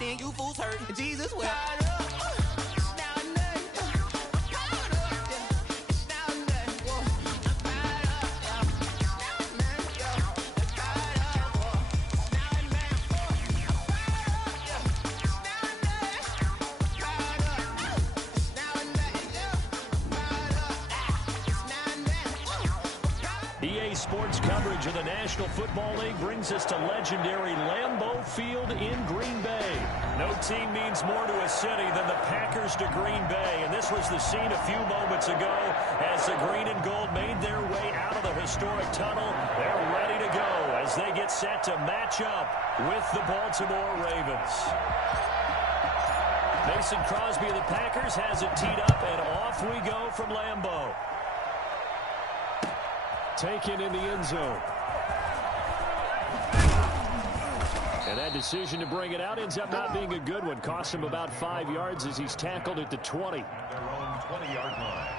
then you fools hurt. Jesus will. EA Sports coverage of the National Football League brings us to legendary Lambeau Field in Green Bay. No team means more to a city than the Packers to Green Bay, and this was the scene a few moments ago as the green and gold made their way out of the historic tunnel. They're ready to go as they get set to match up with the Baltimore Ravens. Mason Crosby of the Packers has it teed up, and off we go from Lambeau. Taken in the end zone. And that decision to bring it out ends up not being a good one. Cost him about 5 yards as he's tackled at the 20. Their own 20-yard line.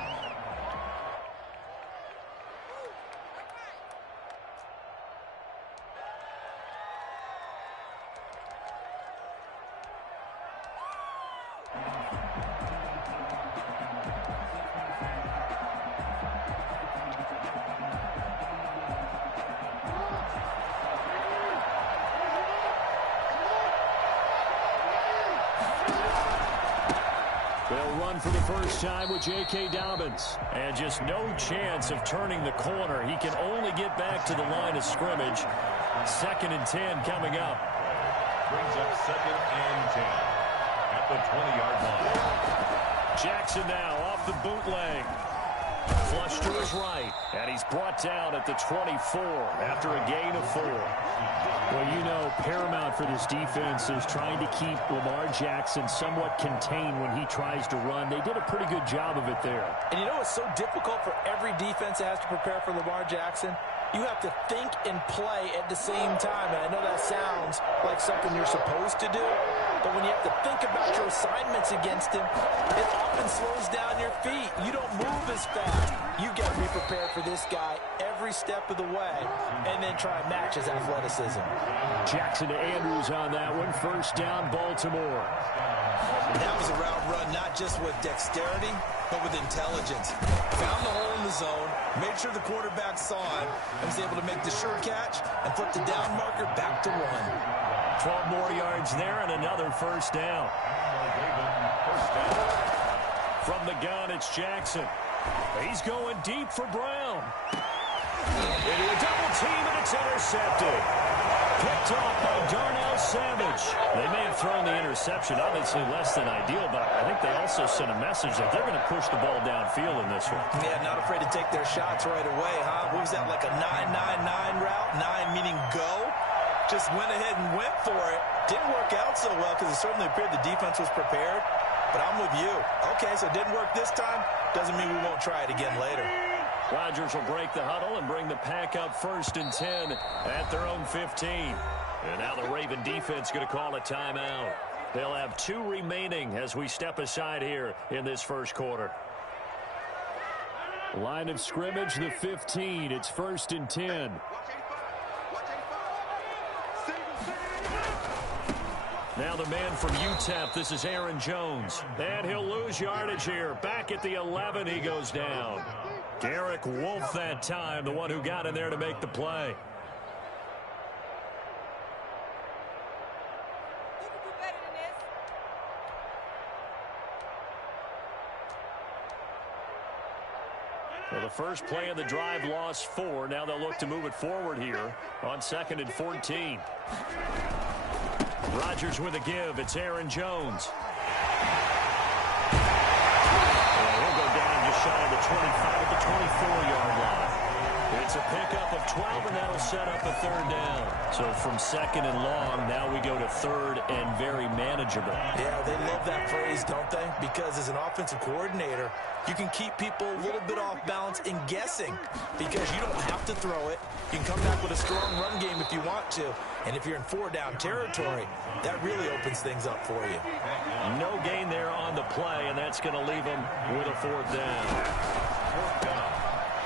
They'll run for the first time with J.K. Dobbins. And just no chance of turning the corner. He can only get back to the line of scrimmage. 2nd and 10 coming up. Brings up 2nd and 10 at the 20-yard line. Jackson now off the bootleg. Flush to his right. And he's brought down at the 24 after a gain of 4. Well, you know, paramount for this defense is trying to keep Lamar Jackson somewhat contained when he tries to run. They did a pretty good job of it there. And you know what's so difficult for every defense that has to prepare for Lamar Jackson? You have to think and play at the same time. And I know that sounds like something you're supposed to do, but when you have to think about your assignments against him, it often slows down your feet. You don't move as fast. You've got to be prepared for this guy every step of the way and then try and match his athleticism. Jackson to Andrews on that one. First down, Baltimore. That was a route run not just with dexterity, but with intelligence. Found the hole in the zone, made sure the quarterback saw it, and was able to make the sure catch and flip the down marker back to 1. 12 more yards there and another first down. From the gun, it's Jackson. He's going deep for Brown. Into a double team, and it's intercepted. Picked off by Darnell Savage. They may have thrown the interception, obviously less than ideal, but I think they also sent a message that they're going to push the ball downfield in this one. Yeah, not afraid to take their shots right away, huh? What was that, like a 9-9-9 route? 9 meaning go? Just went ahead and went for it. Didn't work out so well because it certainly appeared the defense was prepared. But I'm with you. Okay, so it didn't work this time. Doesn't mean we won't try it again later. Rodgers will break the huddle and bring the pack up 1st and 10 at their own 15. And now the Raven defense going to call a timeout. They'll have 2 remaining as we step aside here in this first quarter. Line of scrimmage, the 15. It's 1st and 10. Now the man from UTEP, this is Aaron Jones. And he'll lose yardage here. Back at the 11, he goes down. Garrick Wolf that time, the one who got in there to make the play. Well, the first play of the drive lost 4. Now they'll look to move it forward here on 2nd and 14. Rodgers with a give. It's Aaron Jones. He'll go down just shy of the 25 at the 24-yard line. It's a pickup of 12, and that'll set up a 3rd down. So from 2nd and long, now we go to 3rd and very manageable. Yeah, they love that phrase, don't they? Because as an offensive coordinator, you can keep people a little bit off balance in guessing because you don't have to throw it. You can come back with a strong run game if you want to. And if you're in 4-down territory, that really opens things up for you. No gain there on the play, and that's going to leave them with a 4th down.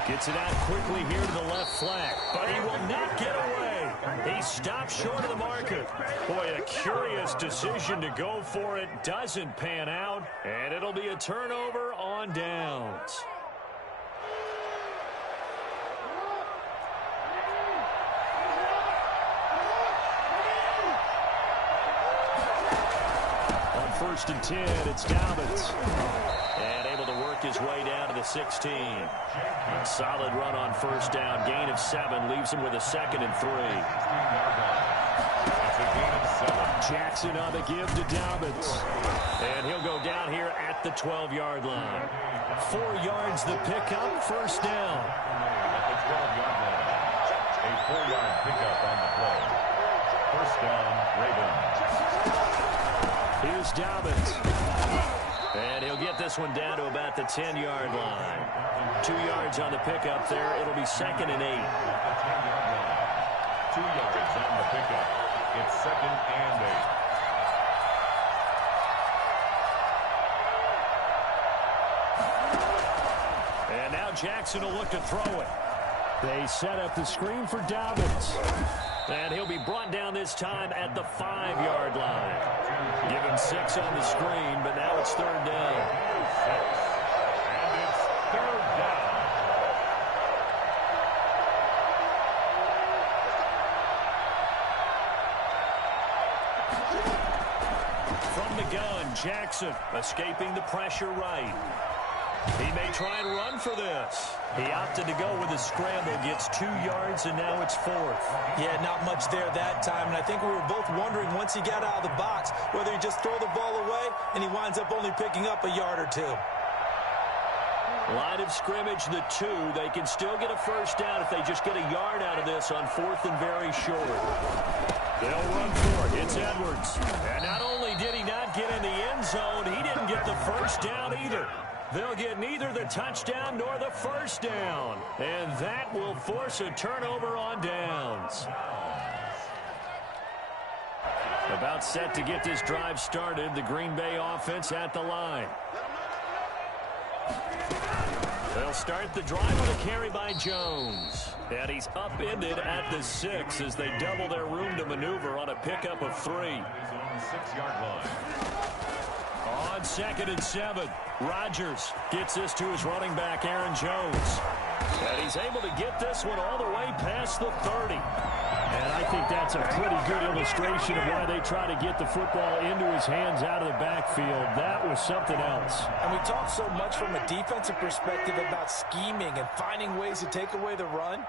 Gets it out quickly here to the left flank, but he will not get away. He stops short of the marker. Boy, a curious decision to go for it. Doesn't pan out, and it'll be a turnover on downs. On 1st and 10, it's Dobbins. And able to work his way down to the 16. A solid run on 1st down. Gain of 7 leaves him with a 2nd and 3. Jackson on the give to Dobbins. And he'll go down here at the 12-yard line. 4 yards the pickup, 1st down. At the 12-yard line. A 4-yard pickup on the play. 1st down, Ravens. Here's Dobbins. And he'll get this one down to about the 10-yard line. 2 yards on the pickup there. It'll be 2nd and 8. At the 10-yard line. 2 yards on the pickup. It's 2nd and 8. And now Jackson will look to throw it. They set up the screen for Dobbins. And he'll be brought down this time at the 5-yard line. Give him 6 on the screen, but now it's 3rd down. 6. And it's 3rd down. From the gun, Jackson escaping the pressure right. He may try and run for this. He opted to go with a scramble, gets 2 yards, and now it's 4th. Yeah, not much there that time, and I think we were both wondering once he got out of the box whether he just throw the ball away, and he winds up only picking up a yard or 2. Line of scrimmage, the 2. They can still get a 1st down if they just get a yard out of this on 4th and very short. They'll run for it. It's Edwards. And not only did he not get in the end zone, he didn't get the 1st down either. They'll get neither the touchdown nor the 1st down. And that will force a turnover on downs. About set to get this drive started. The Green Bay offense at the line. They'll start the drive with a carry by Jones. And he's upended at the 6 as they double their room to maneuver on a pickup of 3. He's on the 6-yard line. On 2nd and 7, Rodgers gets this to his running back, Aaron Jones. And he's able to get this one all the way past the 30. And I think that's a pretty good illustration of why they try to get the football into his hands out of the backfield. That was something else. And we talk so much from a defensive perspective about scheming and finding ways to take away the run.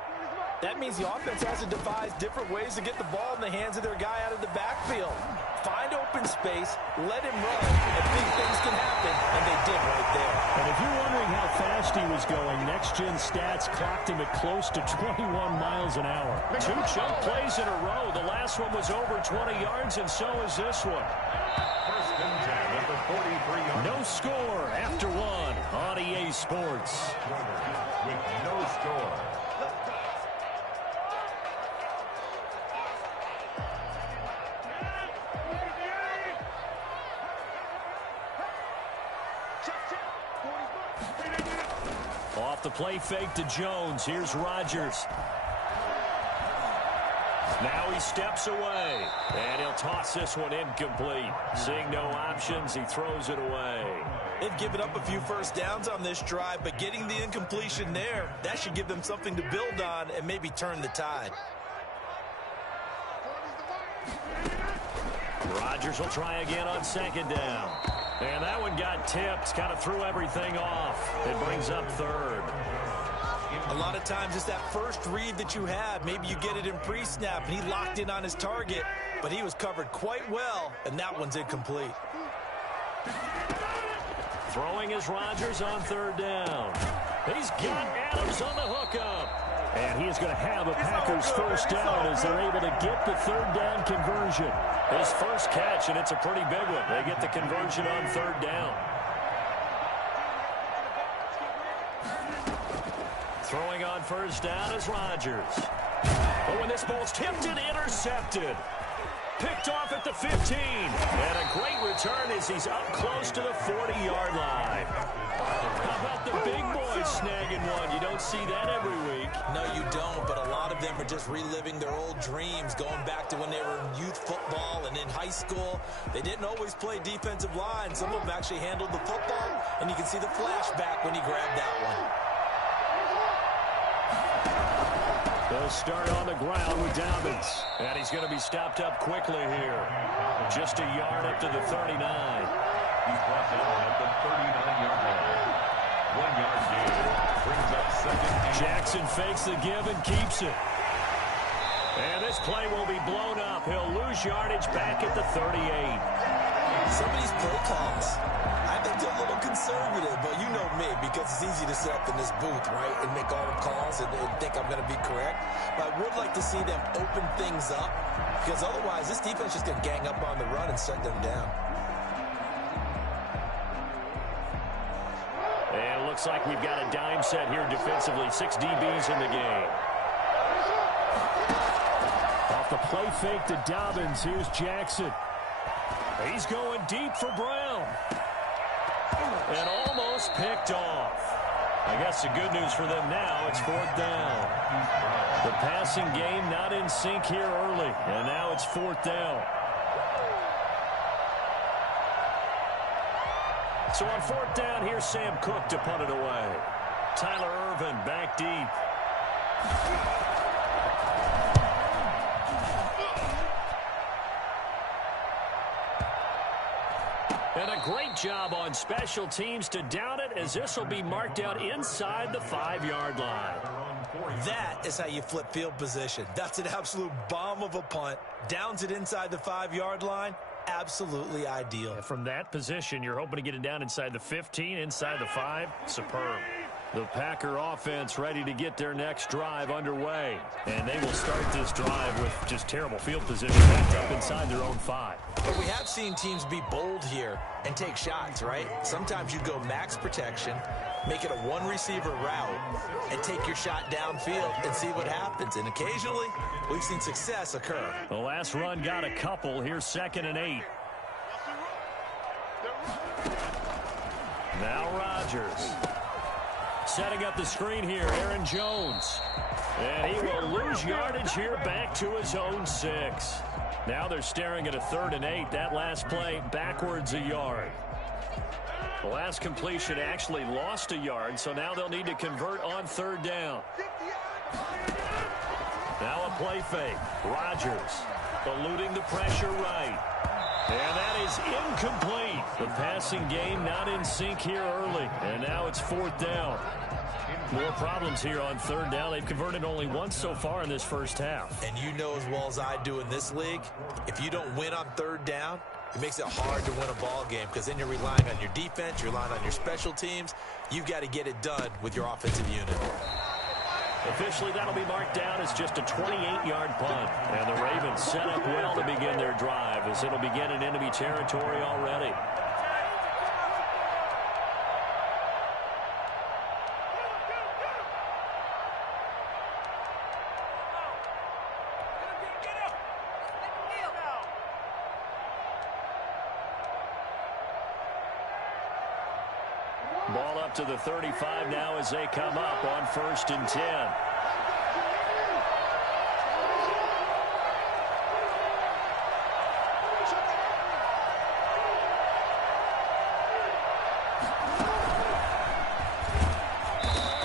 That means the offense has to devise different ways to get the ball in the hands of their guy out of the backfield. Find open space, let him run, and big things can happen, and they did right there. And if you're wondering how fast he was going, Next Gen Stats clocked him at close to 21 miles an hour. 2 chunk plays in a row. The last one was over 20 yards, and so is this one. 1st and 10 at the 43-yard. No score after 1 on EA Sports. With no score. Off the play fake to Jones. Here's Rodgers. Now he steps away. And he'll toss this one incomplete. Seeing no options, he throws it away. They've given up a few 1st downs on this drive, but getting the incompletion there, that should give them something to build on and maybe turn the tide. Rodgers will try again on 2nd down. And that one got tipped, kind of threw everything off. It brings up 3rd. A lot of times it's that first read that you have. Maybe you get it in pre-snap, and he locked in on his target, but he was covered quite well, and that one's incomplete. Throwing is Rodgers on 3rd down. He's got Adams on the hookup. And he is going to have a Packers 1st down as they're able to get the 3rd down conversion. His first catch, and it's a pretty big one. They get the conversion on 3rd down. Throwing on 1st down is Rodgers. Oh, and this ball's tipped and intercepted. Picked off at the 15. And a great return as he's up close to the 40-yard line. How about the big boys snagging one? You don't see that every week. No, you don't, but a lot of them are just reliving their old dreams, going back to when they were in youth football and in high school. They didn't always play defensive line. Some of them actually handled the football, and you can see the flashback when he grabbed that one. They'll start on the ground with Dobbins. And he's going to be stopped up quickly here. Just a yard up to the 39. He's brought down at the 39-yard line. 1 yard gain. Brings up second. Jackson fakes the give and keeps it. And this play will be blown up. He'll lose yardage back at the 38. Some of these play calls, I think they're a little conservative, but you know me, because it's easy to sit up in this booth, right, and make all the calls and think I'm going to be correct. But I would like to see them open things up, because otherwise this defense is just going to gang up on the run and shut them down. And it looks like we've got a dime set here defensively. 6 DBs in the game. Off the play fake to Dobbins. Here's Jackson. He's going deep for Brown. And almost picked off. I guess the good news for them now, it's 4th down. The passing game not in sync here early. And now it's 4th down. So on 4th down, here's Sam Cook to punt it away. Tyler Ervin back deep. And a great job on special teams to down it, as this will be marked out inside the 5-yard line. That is how you flip field position. That's an absolute bomb of a punt. Downs it inside the 5-yard line. Absolutely ideal. And from that position, you're hoping to get it down inside the 15, inside the 5. Superb. The Packer offense ready to get their next drive underway. And they will start this drive with just terrible field position backed up inside their own 5. But we have seen teams be bold here and take shots, right? Sometimes you go max protection, make it a one-receiver route, and take your shot downfield and see what happens. And occasionally, we've seen success occur. The last run got a couple. Here's 2nd and 8. Now Rodgers. Setting up the screen here, Aaron Jones. And he will lose yardage here back to his own 6. Now they're staring at a 3rd and 8. That last play backwards a yard. The last completion actually lost a yard, so now they'll need to convert on 3rd down. Now a play fake. Rodgers eluding the pressure right. And that is incomplete. The passing game not in sync here early. And now it's 4th down. More problems here on 3rd down. They've converted only once so far in this first half. And you know as well as I do in this league, if you don't win on 3rd down, it makes it hard to win a ball game, because then you're relying on your defense, you're relying on your special teams. You've got to get it done with your offensive unit. Officially, that'll be marked down as just a 28-yard punt. And the Ravens set up well to begin their drive, as it'll begin in enemy territory already. Ball up to the 35 now as they come up on 1st and 10.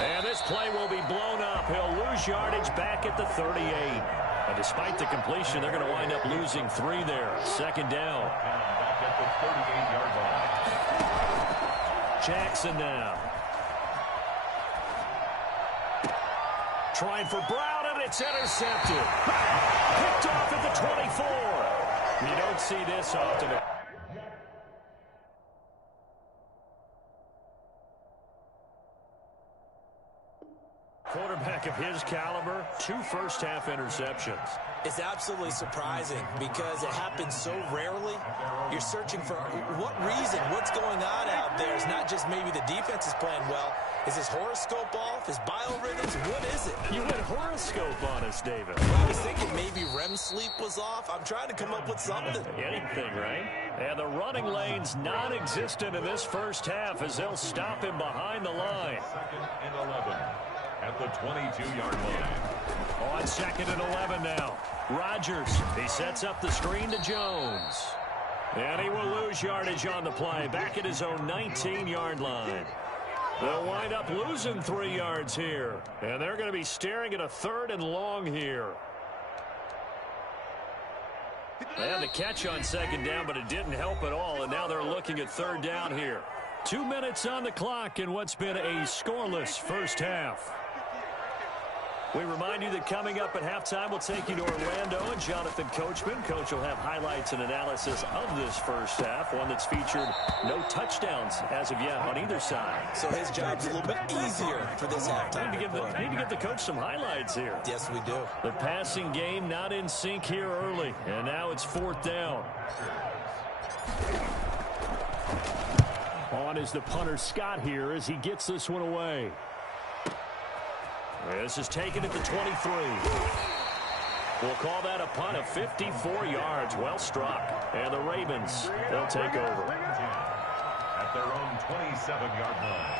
And this play will be blown up. He'll lose yardage back at the 38. And despite the completion, they're going to wind up losing 3 there. 2nd down. Back at the 38-yard line. Jackson now. Trying for Brown, and it's intercepted. Picked off at the 24. You don't see this often. Quarterback of his caliber, 2 first-half interceptions. It's absolutely surprising because it happens so rarely. You're searching for what reason, what's going on out there. It's not just maybe the defense is playing well. Is his horoscope off? His biorhythms? What is it? You went horoscope on us, David. Well, I was thinking maybe REM sleep was off. I'm trying to come up with something. Anything, right? And the running lane's non-existent in this first half as they'll stop him behind the line. 2nd and 11 at the 22-yard line. On 2nd and 11 now. Rodgers, he sets up the screen to Jones. And he will lose yardage on the play, back at his own 19-yard line. They'll wind up losing 3 yards here. And they're going to be staring at a 3rd and long here. They had the catch on 2nd down, but it didn't help at all. And now they're looking at 3rd down here. 2 minutes on the clock in what's been a scoreless first half. We remind you that coming up at halftime, we'll take you to Orlando and Jonathan Coachman. Coach will have highlights and analysis of this first half, one that's featured no touchdowns as of yet on either side. So his job's a little bit easier for this halftime. Need to give the coach some highlights here. Yes, we do. The passing game not in sync here early, and now it's 4th down. On is the punter Scott here as he gets this one away. This is taken at the 23. We'll call that a punt of 54 yards. Well struck. And the Ravens, they'll take over. At their own 27-yard line.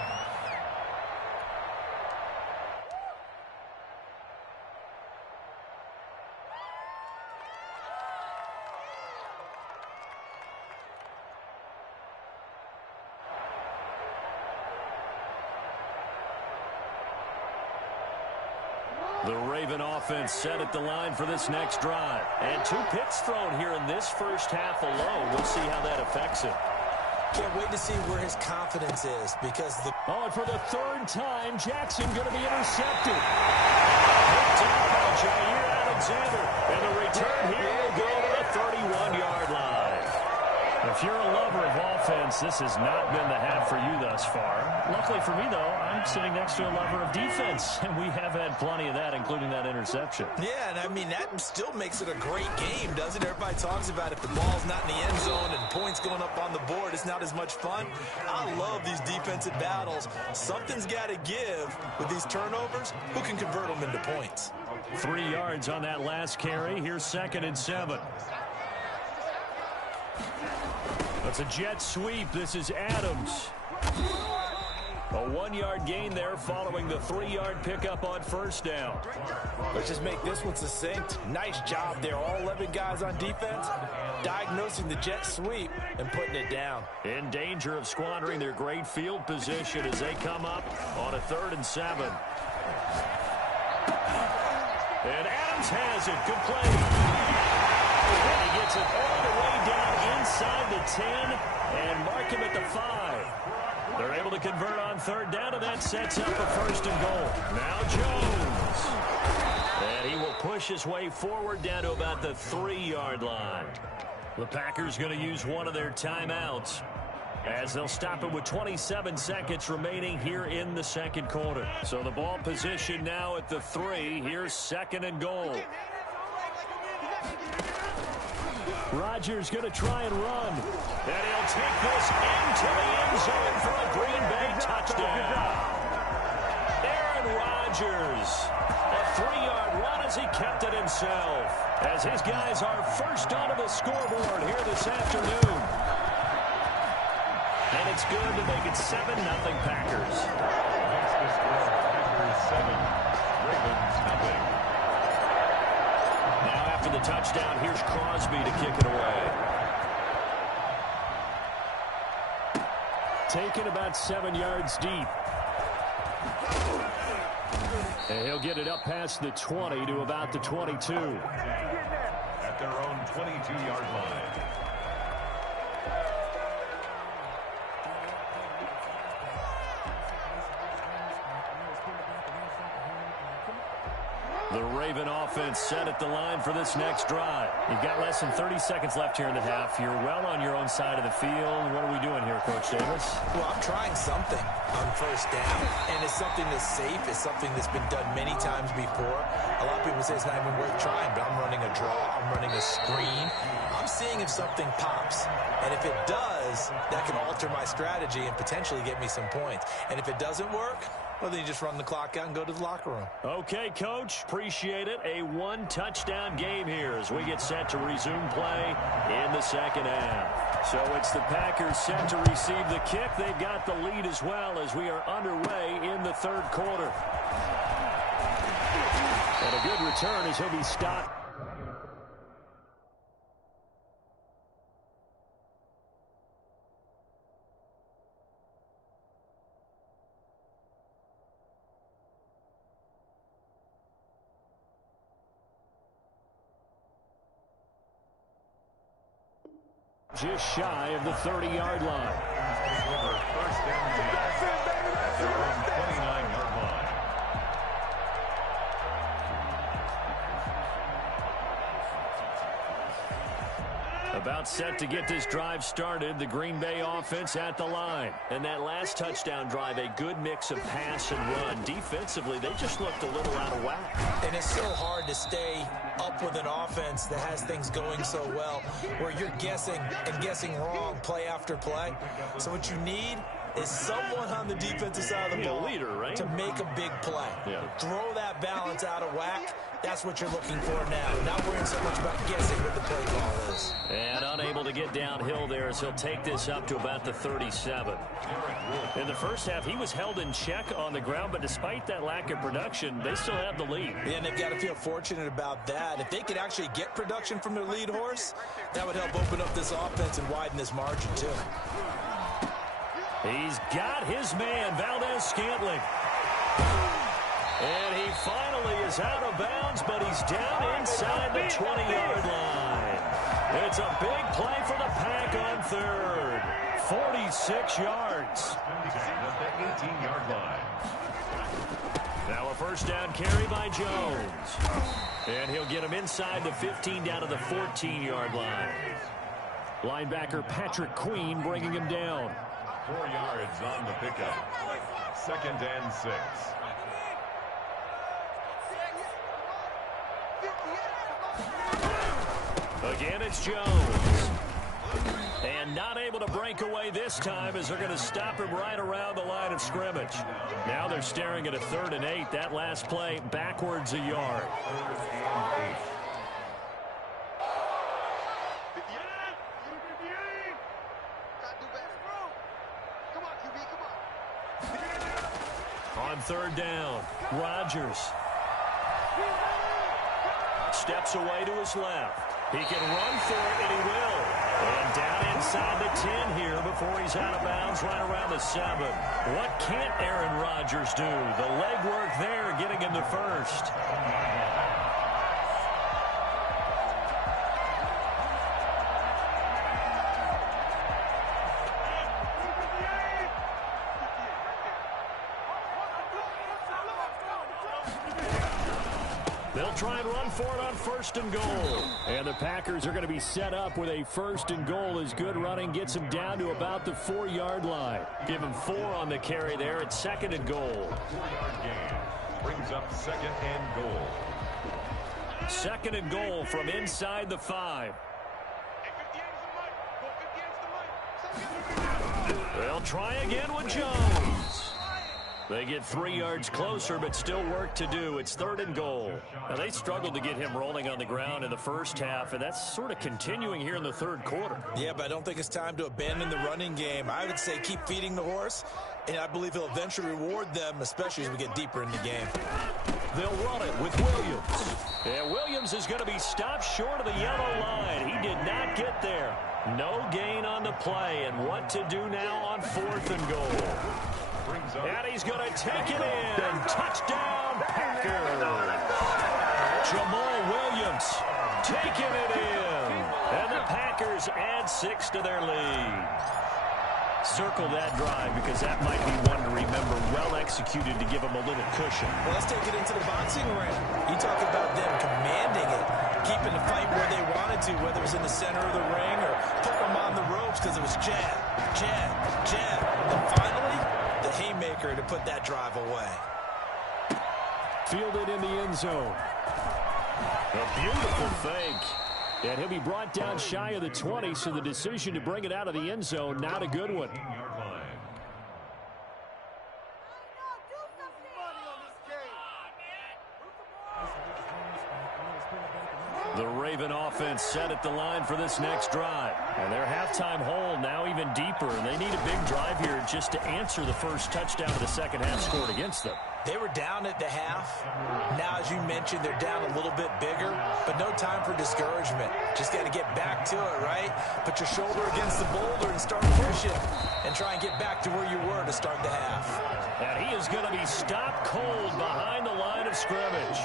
The Raven offense set at the line for this next drive. And 2 picks thrown here in this first half alone. We'll see how that affects him. Can't wait to see where his confidence is because the... Oh, and for the 3rd time, Jackson going to be intercepted. Picked up by Jair Alexander. And the return here will go to the 31-yard line. If you're a lover of offense, this has not been the half for you thus far. Luckily for me, though, I'm sitting next to a lover of defense, and we have had plenty of that, including that interception. Yeah, and I mean, that still makes it a great game, doesn't it? Everybody talks about if the ball's not in the end zone and points going up on the board, it's not as much fun. I love these defensive battles. Something's got to give with these turnovers. Who can convert them into points? 3 yards on that last carry. Here's 2nd and 7. That's a jet sweep. This is Adams. A 1-yard gain there following the 3-yard pickup on first down. Let's just make this one succinct. Nice job there. All 11 guys on defense diagnosing the jet sweep and putting it down. In danger of squandering their great field position as they come up on a 3rd and 7. And Adams has it. Good play. And he gets it all the way down inside the 10 and mark him at the 5. They're able to convert on 3rd down, and that sets up a 1st and goal. Now Jones. And he will push his way forward down to about the 3-yard line. The Packers going to use one of their timeouts as they'll stop it with 27 seconds remaining here in the 2nd quarter. So the ball position now at the 3. Here's 2nd and goal. Rodgers going to try and run. And he'll take this into the end zone for a Green Bay touchdown. Aaron Rodgers, a 3-yard run as he kept it himself. As his guys are first onto the scoreboard here this afternoon. And it's good to make it 7-0 Packers. Packers 7, Ravens nothing. Now after the touchdown, here's Crosby to kick it away. Taken about 7 yards deep. And he'll get it up past the 20 to about the 22. At their own 22-yard line. The Raven offense set at the line for this next drive. You've got less than 30 seconds left here in the half. You're well on your own side of the field. What are we doing here, Coach Davis? Well, I'm trying something on first down, and it's something that's safe. It's something that's been done many times before. A lot of people say it's not even worth trying, but I'm running a draw. I'm running a screen. I'm seeing if something pops, and if it does, that can alter my strategy and potentially get me some points. And if it doesn't work, well, then you just run the clock out and go to the locker room. Okay, Coach. Appreciate it. A one-touchdown game here as we get set to resume play in the second half. So it's the Packers set to receive the kick. They've got the lead as well as we are underway in the third quarter. And a good return as he'll be stopped. Just shy of the 30-yard line. First down at their own 29-yard line. About set to get this drive started, the Green Bay offense at the line. And that last touchdown drive, a good mix of pass and run. Defensively, they just looked a little out of whack. And it's so hard to stay up with an offense that has things going so well, where you're guessing and guessing wrong play after play. So what you need is someone on the defensive side of the ball leader, right? to make a big play. Yeah. Throw that balance out of whack. That's what you're looking for now. Not worrying so much about guessing what the play call is. And unable to get downhill there as he'll take this up to about the 37. In the first half, he was held in check on the ground, but despite that lack of production, they still have the lead. And they've got to feel fortunate about that. If they could actually get production from their lead horse, that would help open up this offense and widen this margin, too. He's got his man, Valdez-Scantling. And he finally is out of bounds, but he's down inside the 20-yard line. It's a big play for the Pack on third. 46 yards. At the 18-yard line. Now a first down carry by Jones. And he'll get him inside the 15 down to the 14-yard line. Linebacker Patrick Queen bringing him down. 4 yards on the pickup. 2nd and 6. Again, it's Jones. And not able to break away this time as they're going to stop him right around the line of scrimmage. Now they're staring at a 3rd and 8. That last play backwards a yard. On 3rd down, Rodgers steps away to his left. He can run for it, and he will. And down inside the 10 here before he's out of bounds, right around the 7. What can't Aaron Rodgers do? The legwork there getting him the first. They'll try and run for it on 1st and goal. And the Packers are going to be set up with a 1st and goal as good running gets him down to about the 4-yard line. Give him 4 on the carry there at 2nd and goal. 4-yard gain brings up 2nd and goal. 2nd and goal from inside the 5. They'll try again with Jones. They get 3 yards closer, but still work to do. It's 3rd and goal. Now, they struggled to get him rolling on the ground in the first half, and that's sort of continuing here in the 3rd quarter. Yeah, but I don't think it's time to abandon the running game. I would say keep feeding the horse, and I believe he'll eventually reward them, especially as we get deeper in the game. They'll run it with Williams. And Williams is going to be stopped short of the yellow line. He did not get there. No gain on the play, and what to do now on 4th and goal. And he's going to take it in. Touchdown, Packers. Jamal Williams taking it in. And the Packers add 6 to their lead. Circle that drive because that might be one to remember. Well executed to give them a little cushion. Well, let's take it into the boxing ring. You talk about them commanding it, keeping the fight where they wanted to, whether it was in the center of the ring or putting them on the ropes because it was jab, jab, jab. And finally, the haymaker to put that drive away. Fielded in the end zone. A beautiful fake. And he'll be brought down shy of the 20, so the decision to bring it out of the end zone, not a good one. The Raven offense set at the line for this next drive. And their halftime hole now even deeper, and they need a big drive here just to answer the first touchdown of the second half scored against them. They were down at the half. Now, as you mentioned, they're down a little bit bigger, but no time for discouragement. Just got to get back to it, right? Put your shoulder against the boulder and start pushing and try and get back to where you were to start the half. And he is going to be stopped cold behind the line of scrimmage.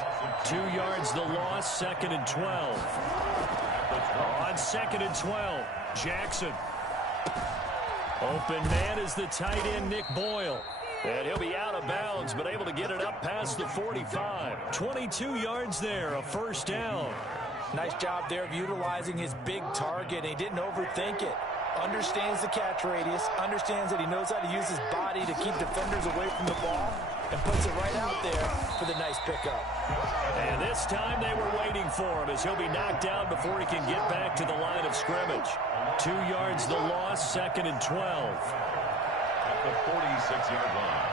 2 yards the loss, 2nd and 12. On 2nd and 12, Jackson. Open man is the tight end, Nick Boyle. And he'll be out of bounds, but able to get it up past the 45. 22 yards there, a first down. Nice job there of utilizing his big target. He didn't overthink it. Understands the catch radius, understands that he knows how to use his body to keep defenders away from the ball, and puts it right out there for the nice pickup. And this time they were waiting for him as he'll be knocked down before he can get back to the line of scrimmage. 2 yards the loss, 2nd and 12. At the 46-yard line.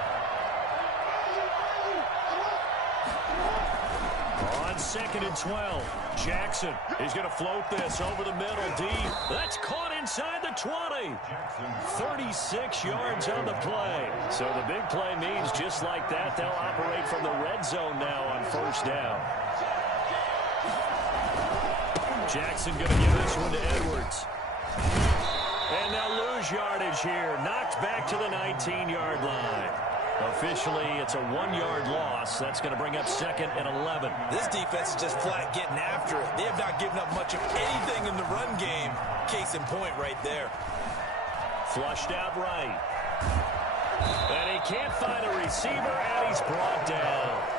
On 2nd and 12, Jackson is going to float this over the middle deep. That's caught inside the 20. 36 yards on the play. So the big play means just like that, they'll operate from the red zone now on first down. Jackson going to give this one to Edwards. And they'll lose yardage here. Knocked back to the 19-yard line. Officially, it's a 1-yard loss. That's going to bring up 2nd and 11. This defense is just flat getting after it. They have not given up much of anything in the run game. Case in point right there. Flushed out right. And he can't find a receiver, and he's brought down.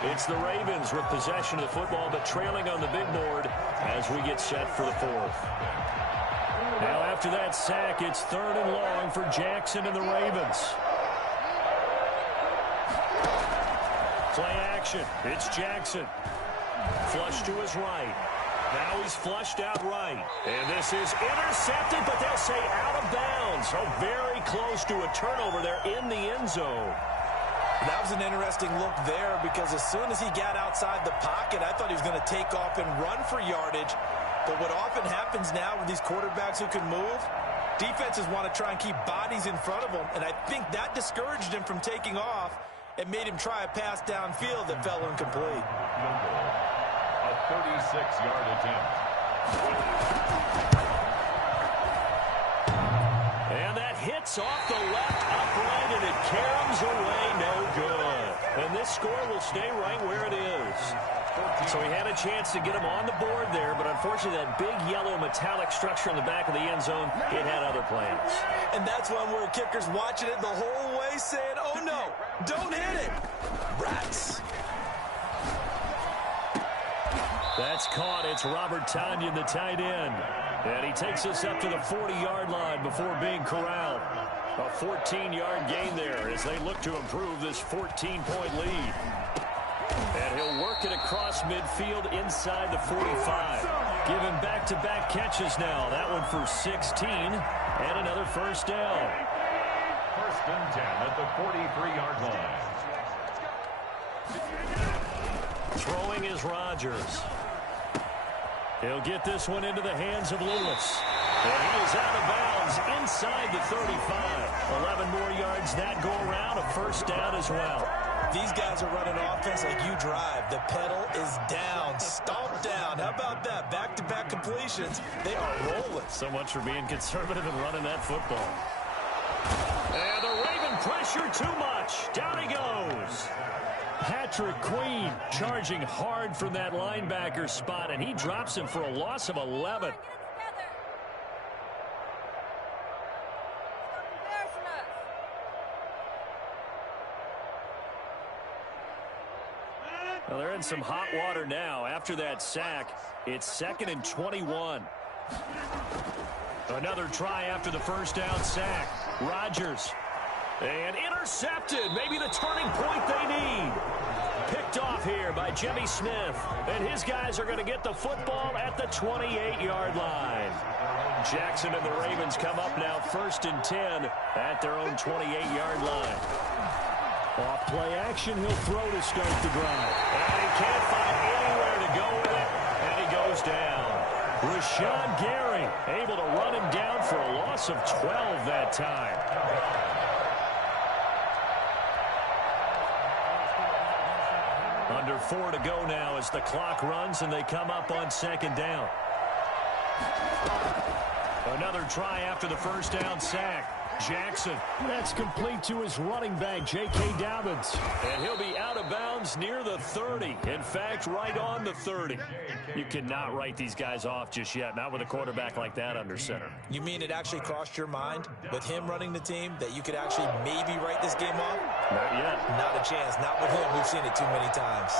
It's the Ravens with possession of the football, but trailing on the big board as we get set for the 4th. Now after that sack, it's 3rd and long for Jackson and the Ravens. Play action. It's Jackson. Flush to his right. Now he's flushed out right. And this is intercepted, but they'll say out of bounds. So very close to a turnover there in the end zone. That was an interesting look there because as soon as he got outside the pocket, I thought he was going to take off and run for yardage. But what often happens now with these quarterbacks who can move, defenses want to try and keep bodies in front of them. And I think that discouraged him from taking off and made him try a pass downfield that fell incomplete. A 36-yard attempt. And that hits off the left upright, and it caroms away, no good. And this score will stay right where it is. So he had a chance to get him on the board there, but unfortunately that big yellow metallic structure in the back of the end zone, it had other plans. And that's one where kicker's watching it the whole way saying, oh no, don't hit it. Rats. That's caught. It's Robert Tonyan, the tight end. And he takes us up to the 40-yard line before being corralled. A 14-yard gain there as they look to improve this 14-point lead. And he'll work it across midfield inside the 45. Giving back-to-back catches now. That one for 16 and another first down. 1st and 10 at the 43-yard line. Throwing is Rodgers. He'll get this one into the hands of Lewis. And he is out of bounds inside the 35. 11 more yards that go around, a first down as well. These guys are running offense like you drive. The pedal is down, stomped down. How about that? Back-to-back completions. They are rolling. So much for being conservative and running that football. And the Raven pressure too much. Down he goes. Patrick Queen charging hard from that linebacker spot, and he drops him for a loss of 11. Well, they're in some hot water now. After that sack, it's 2nd and 21. Another try after the first down sack. Rodgers. And intercepted. Maybe the turning point they need. Picked off here by Jimmy Smith. And his guys are going to get the football at the 28-yard line. Jackson and the Ravens come up now 1st and 10 at their own 28-yard line. Off play action, he'll throw to start the drive. And he can't find anywhere to go with it. And he goes down. Rashawn Gary able to run him down for a loss of 12 that time. Under 4 to go now as the clock runs and they come up on 2nd down. Another try after the first down sack. Jackson, that's complete to his running back, J.K. Dobbins. And he'll be out of bounds near the 30. In fact, right on the 30. You cannot write these guys off just yet, not with a quarterback like that under center. You mean it actually crossed your mind with him running the team that you could actually maybe write this game off? Not yet. Not a chance. Not with him. We've seen it too many times.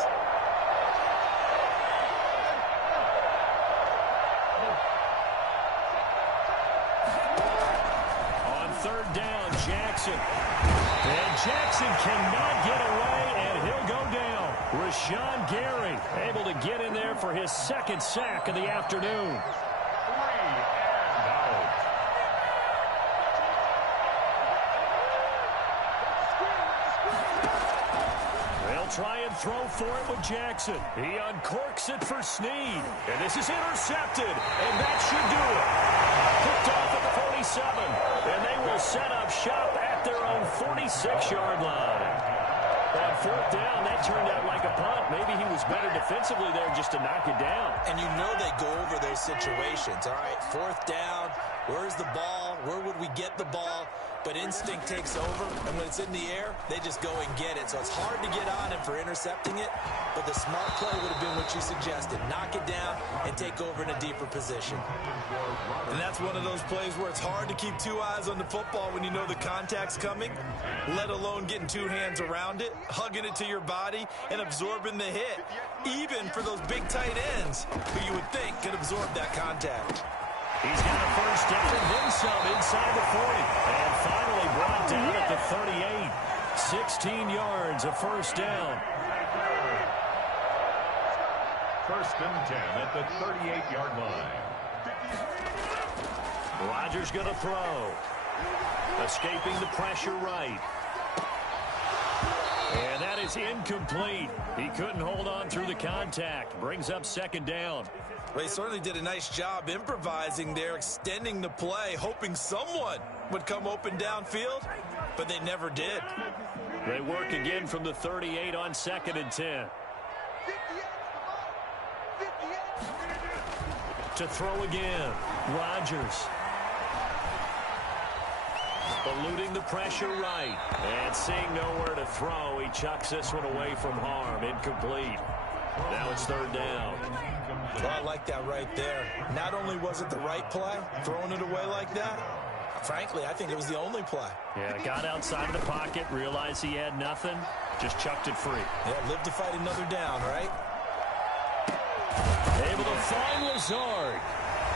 And Jackson cannot get away, and he'll go down. Rashawn Gary able to get in there for his 2nd sack of the afternoon. They'll try and throw for it with Jackson. He uncorks it for Snead. And this is intercepted, and that should do it. Picked off at the 47, and they will set up shop at their own 46-yard line. On 4th down, that turned out like a punt. Maybe he was better defensively there just to knock it down. And you know they go over those situations. All right, 4th down, where's the ball? Where would we get the ball? But instinct takes over, and when it's in the air, they just go and get it. So it's hard to get on him for intercepting it, but the smart play would have been what you suggested. Knock it down and take over in a deeper position. And that's one of those plays where it's hard to keep 2 eyes on the football when you know the contact's coming, let alone getting 2 hands around it, hugging it to your body, and absorbing the hit, even for those big tight ends who you would think could absorb that contact. He's got a first down and then some inside the 40. And finally brought down at the 38. 16 yards, a first down. 1st and 10 at the 38-yard line. Rodgers going to throw. Escaping the pressure right. And that is incomplete. He couldn't hold on through the contact. Brings up 2nd down. Well, he certainly did a nice job improvising there, extending the play, hoping someone would come open downfield, but they never did. They work again from the 38 on 2nd and 10. To throw again, Rodgers. Eluding the pressure right. And seeing nowhere to throw, he chucks this one away from harm. Incomplete. Now it's 3rd down. Well, I like that right there. Not only was it the right play, throwing it away like that, frankly, I think it was the only play. Yeah, got outside of the pocket, realized he had nothing, just chucked it free. Yeah, live to fight another down, right? Able to find Lazard.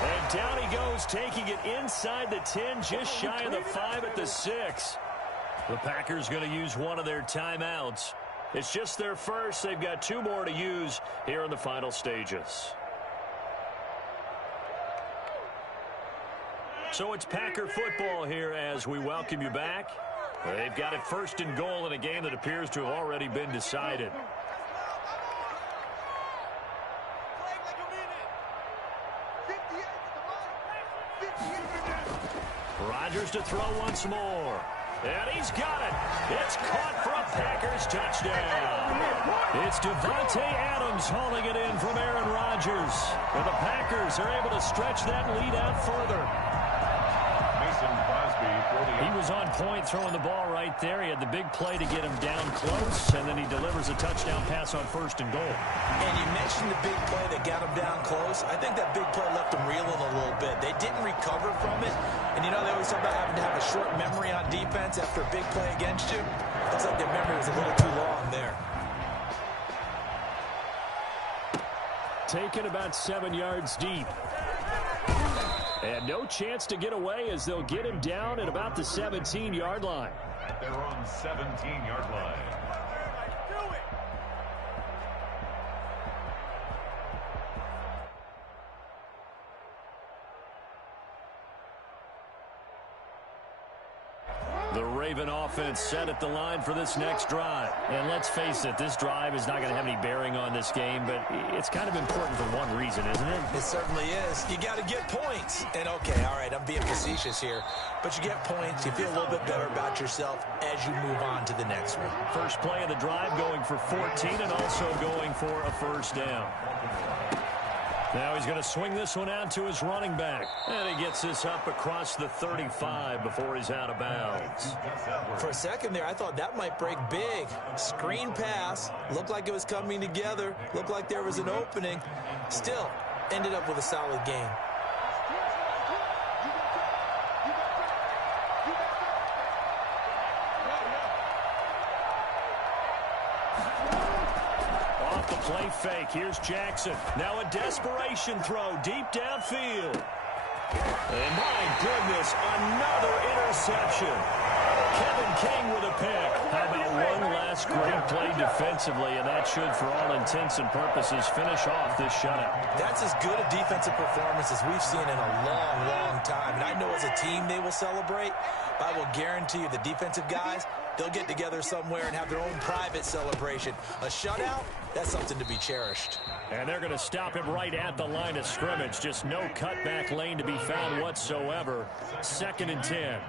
And down he goes, taking it inside the 10, just shy of the 5 at the 6. The Packers going to use one of their timeouts. It's just their first. They've got 2 more to use here in the final stages. So it's Packer football here as we welcome you back. They've got it 1st and goal in a game that appears to have already been decided. Rodgers to throw once more. And he's got it. It's caught for a Packers touchdown. It's Davante Adams hauling it in from Aaron Rodgers. And the Packers are able to stretch that lead out further. Mason Crosby for the He was on point throwing the ball right there. He had the big play to get him down close, and then he delivers a touchdown pass on 1st and goal. And you mentioned the big play that got him down close. I think that big play left him reeling a little bit. They didn't recover from it. And, they always talk about having to have a short memory on defense after a big play against you. Looks like their memory was a little too long there. Taken about 7 yards deep. And no chance to get away as they'll get him down at about the 17-yard line. They're on 17-yard line. The Raven offense set at the line for this next drive. And let's face it, this drive is not going to have any bearing on this game, but it's kind of important for one reason, isn't it? It certainly is. You got to get points. And, okay, all right, I'm being facetious here, but you get points, you feel a little bit better about yourself as you move on to the next one. First play of the drive going for 14 and also going for a first down. Now he's going to swing this one out to his running back. And he gets this up across the 35 before he's out of bounds. For a second there, I thought that might break big. Screen pass. Looked like it was coming together. Looked like there was an opening. Still, ended up with a solid game. Play fake. Here's Jackson. Now a desperation throw deep downfield. And my goodness, another interception. Kevin King with a pick. How about one last great play defensively, and that should, for all intents and purposes, finish off this shutout. That's as good a defensive performance as we've seen in a long, long time. And I know as a team they will celebrate, but I will guarantee you the defensive guys, they'll get together somewhere and have their own private celebration. A shutout, that's something to be cherished. And they're going to stop him right at the line of scrimmage. Just no cutback lane to be found whatsoever. 2nd and 10.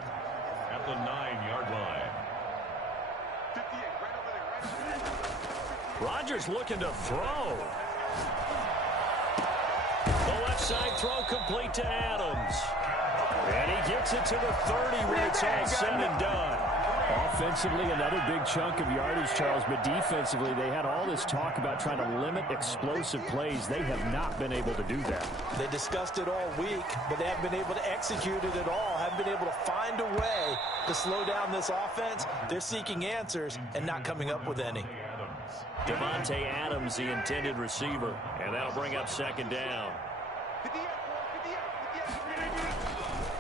At the 9-yard line. Rodgers looking to throw. The left side throw complete to Adams. And he gets it to the 30 when it's all said and done. Offensively, another big chunk of yardage, Charles, but defensively, they had all this talk about trying to limit explosive plays. They have not been able to do that. They discussed it all week, but they haven't been able to execute it at all, haven't been able to find a way to slow down this offense. They're seeking answers and not coming up with any. Devontae Adams, the intended receiver, and that'll bring up 2nd down.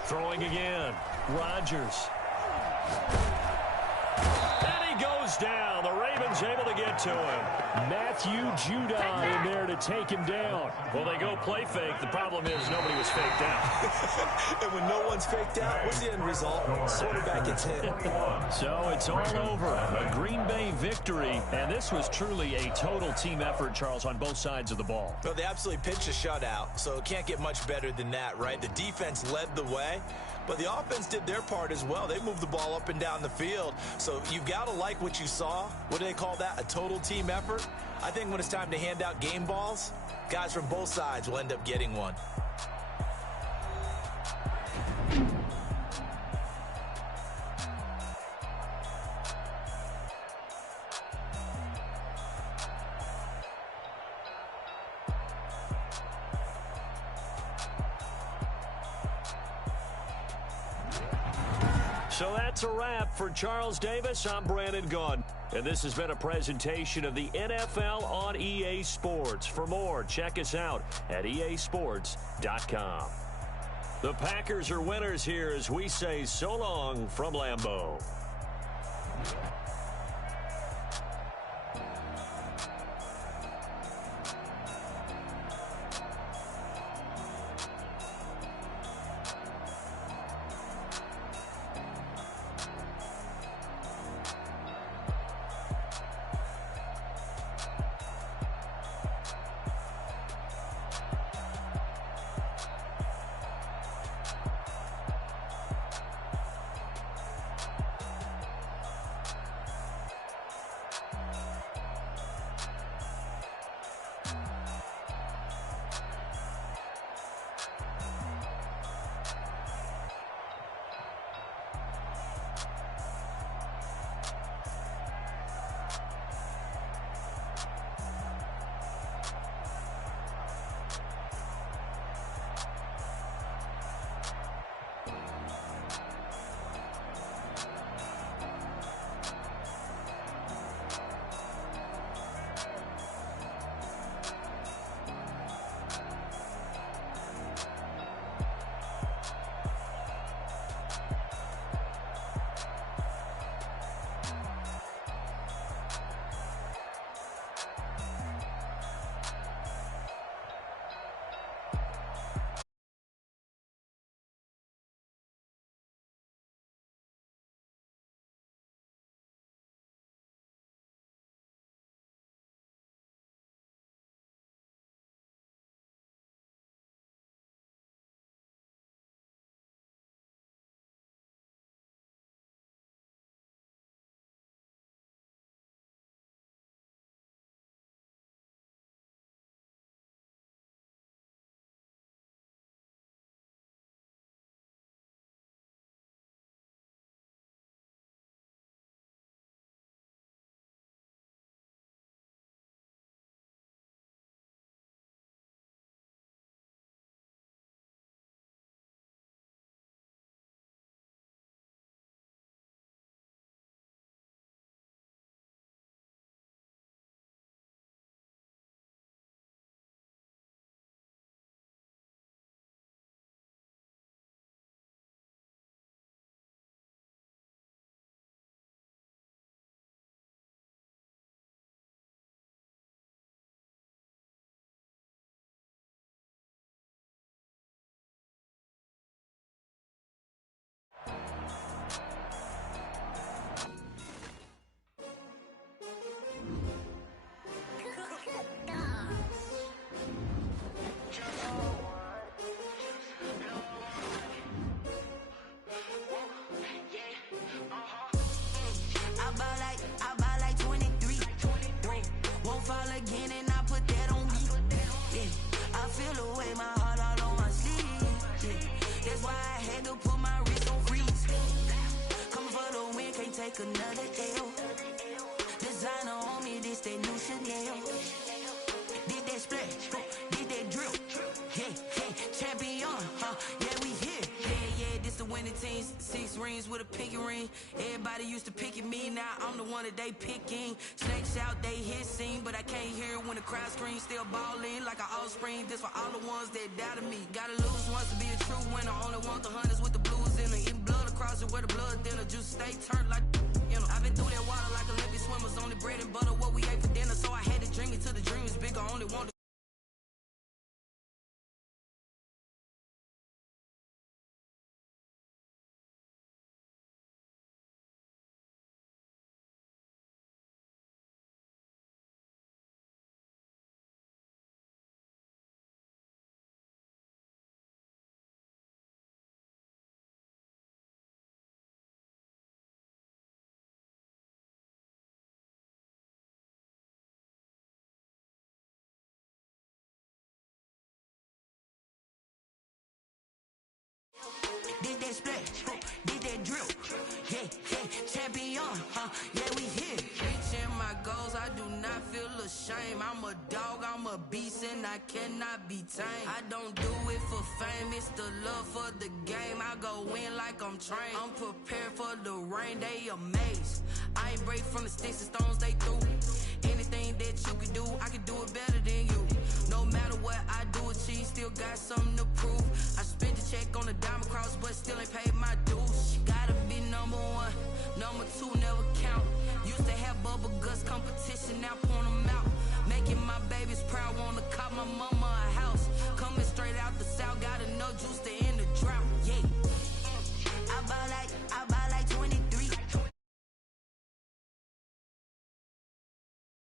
Throwing again, Rodgers. And he goes down. The Ravens able to get to him. Matthew Judon in there to take him down. Well, they go play fake. The problem is nobody was faked out. And when no one's faked out, what's the end result? Quarterback gets hit. So it's all over. A Green Bay victory. And this was truly a total team effort, Charles, on both sides of the ball. Well, they absolutely pitched a shutout, so it can't get much better than that, right? The defense led the way, but the offense did their part as well. They moved the ball up and down the field. So you've got to like what you saw. What do they call that? A total team effort? I think when it's time to hand out game balls, guys from both sides will end up getting one. So that's a wrap for Charles Davis. I'm Brandon Gaudin. And this has been a presentation of the NFL on EA Sports. For more, check us out at easports.com. The Packers are winners here as we say so long from Lambeau. That's why I had to put my wrist on freeze. Coming for the win, can't take another L. Designer on me, this that new Chanel. Did that splash, did that drill. Yeah, champion, yeah, we here. Yeah, this the winning team. 6 rings with a pinky ring. Everybody used to picking me, now I'm the one that they picking. Snakes out, they hissing, but I can't hear when the crowd screams. Still balling like an offspring. This for all the ones that doubted me. Gotta lose once to be a true winner. Only want the hunters with the blues in it. Eating blood across it where the blood dinner. Juice stay turned like, you know. I've been through that water like Olympic swimmers. Only bread and butter, what we ate for dinner. So I had to dream it till the dream is bigger. Only want did that splash, did that drill. Yeah, champion, yeah, we here. Reaching my goals, I do not feel ashamed. I'm a dog, I'm a beast, and I cannot be tamed. I don't do it for fame, it's the love for the game. I go in like I'm trained. I'm prepared for the rain, they amazed. I ain't break from the sticks and stones they threw. Anything that you can do, I can do it better than you. No matter what I do, achieve, still got something to prove. I spent the check on the diamond cross, but still ain't paid my dues. Gotta be number 1, number 2 never count. Used to have bubble guts competition, now point them out. Making my babies proud